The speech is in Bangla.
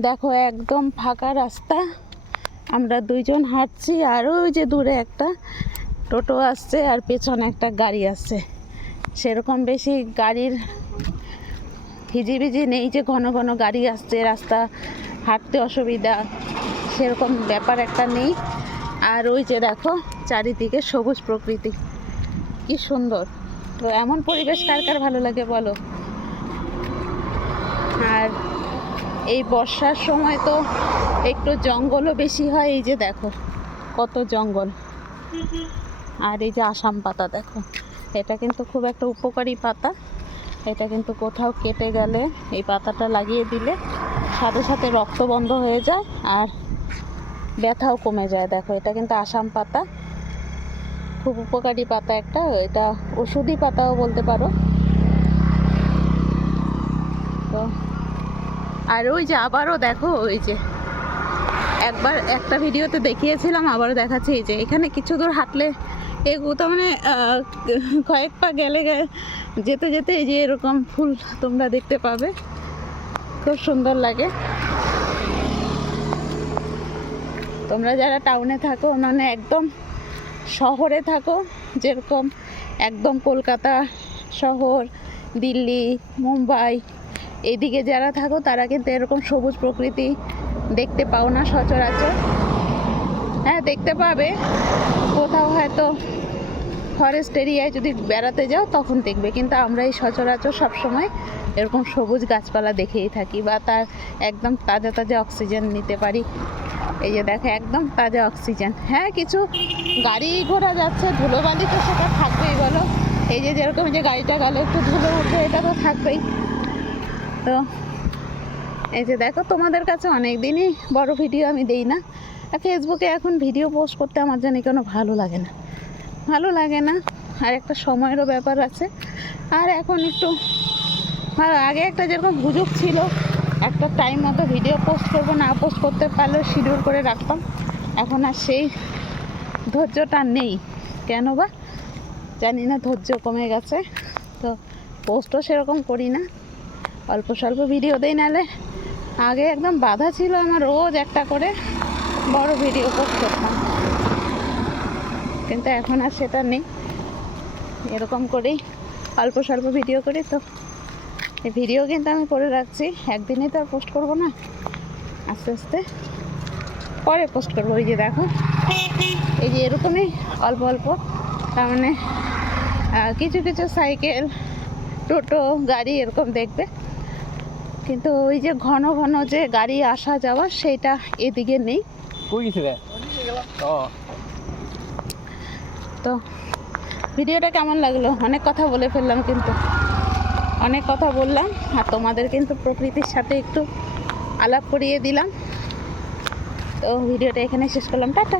দেখো একদম ফাঁকা রাস্তা, আমরা দুইজন হাঁটছি, আর ওই যে দূরে একটা টোটো আসছে আর পেছনে একটা গাড়ি আসছে। সেরকম বেশি গাড়ির হিজিবিজি নেই যে ঘন ঘন গাড়ি আসছে, রাস্তা হাঁটতে অসুবিধা, সেরকম ব্যাপার একটা নেই। আর ওই যে দেখো চারিদিকে সবুজ প্রকৃতি, কি সুন্দর। তো এমন পরিবেশ কার কার ভালো লাগে বলো। আর এই বর্ষার সময় তো একটু জঙ্গলও বেশি হয়, এই যে দেখো কত জঙ্গল। আর এই যে আসাম পাতা দেখো, এটা কিন্তু খুব একটা উপকারী পাতা। এটা কিন্তু কোথাও কেটে গেলে এই পাতাটা লাগিয়ে দিলে সাথে সাথে রক্ত বন্ধ হয়ে যায় আর ব্যথাও কমে যায়। দেখো এটা কিন্তু আসাম পাতা, খুব উপকারী পাতা একটা, এটা ওষুধি পাতাও বলতে পারো। তো আর ওই যে আবারও দেখো, ওই যে একবার একটা ভিডিওতে দেখিয়েছিলাম, আবারও দেখাচ্ছি। এই যে এখানে কিছু দূর হাঁটলে এগুলো তো মানে কয়েক পা গেলে যেতে যেতে এই যে এরকম ফুল তোমরা দেখতে পাবে, খুব সুন্দর লাগে। তোমরা যারা টাউনে থাকো, মানে একদম শহরে থাকো, যেরকম একদম কলকাতা শহর, দিল্লি, মুম্বাই এইদিকে যারা থাকো, তারা কিন্তু এরকম সবুজ প্রকৃতি দেখতে পাও না সচরাচর। হ্যাঁ দেখতে পাবে, কোথাও হয়তো ফরেস্ট এরিয়ায় যদি বেড়াতে যাও তখন দেখবে, কিন্তু আমরা এই সচরাচর সবসময় এরকম সবুজ গাছপালা দেখেই থাকি, বা তার একদম তাজা তাজা অক্সিজেন নিতে পারি। এই যে দেখো একদম তাজা অক্সিজেন। হ্যাঁ কিছু গাড়ি ঘোড়া যাচ্ছে, ধুলোবালি তো সেটা থাকবেই বলো। এই যে যেরকম যে গাড়িটা গেলে একটু ধুলো উঠবে, এটা তো থাকবেই। তো এই যে দেখো, তোমাদের কাছে অনেক দিনই বড় ভিডিও আমি দেই না। ফেসবুকে এখন ভিডিও পোস্ট করতে আমার জানি কেন ভালো লাগে না, ভালো লাগে না। আর একটা সময়েরও ব্যাপার আছে। আর এখন একটু আগে একটা যেরকম হুজুগ ছিল, একটা টাইম মতো ভিডিও পোস্ট করবো, না পোস্ট করতে পারলেও শিডিউল করে রাখতাম। এখন আর সেই ধৈর্যটা নেই, কেন বা জানি না, ধৈর্য কমে গেছে। তো পোস্টও সেরকম করি না, অল্প স্বল্প ভিডিও দেই। নাহলে আগে একদম বাধা ছিল আমার, রোজ একটা করে বড় ভিডিও পোস্ট করতাম, কিন্তু এখন আর সেটা নেই। এরকম করেই অল্প স্বল্প ভিডিও করি। তো এই ভিডিও কিন্তু আমি করে রাখছি, একদিনে তো আর পোস্ট করবো না, আস্তে আস্তে পরে পোস্ট করবো। ওই যে দেখো, এই যে এরকমই অল্প অল্প, তার মানে কিছু কিছু সাইকেল, টোটো, গাড়ি এরকম দেখবে, কিন্তু ওই যে ঘন ঘন যে গাড়ি আসা যাওয়া সেইটা এদিকে নেই। তো ভিডিওটা কেমন লাগলো? অনেক কথা বলে ফেললাম, কিন্তু অনেক কথা বললাম, আর তোমাদের কিন্তু প্রকৃতির সাথে একটু আলাপ করিয়ে দিলাম। তো ভিডিওটা এখানে শেষ করলাম, টাটা।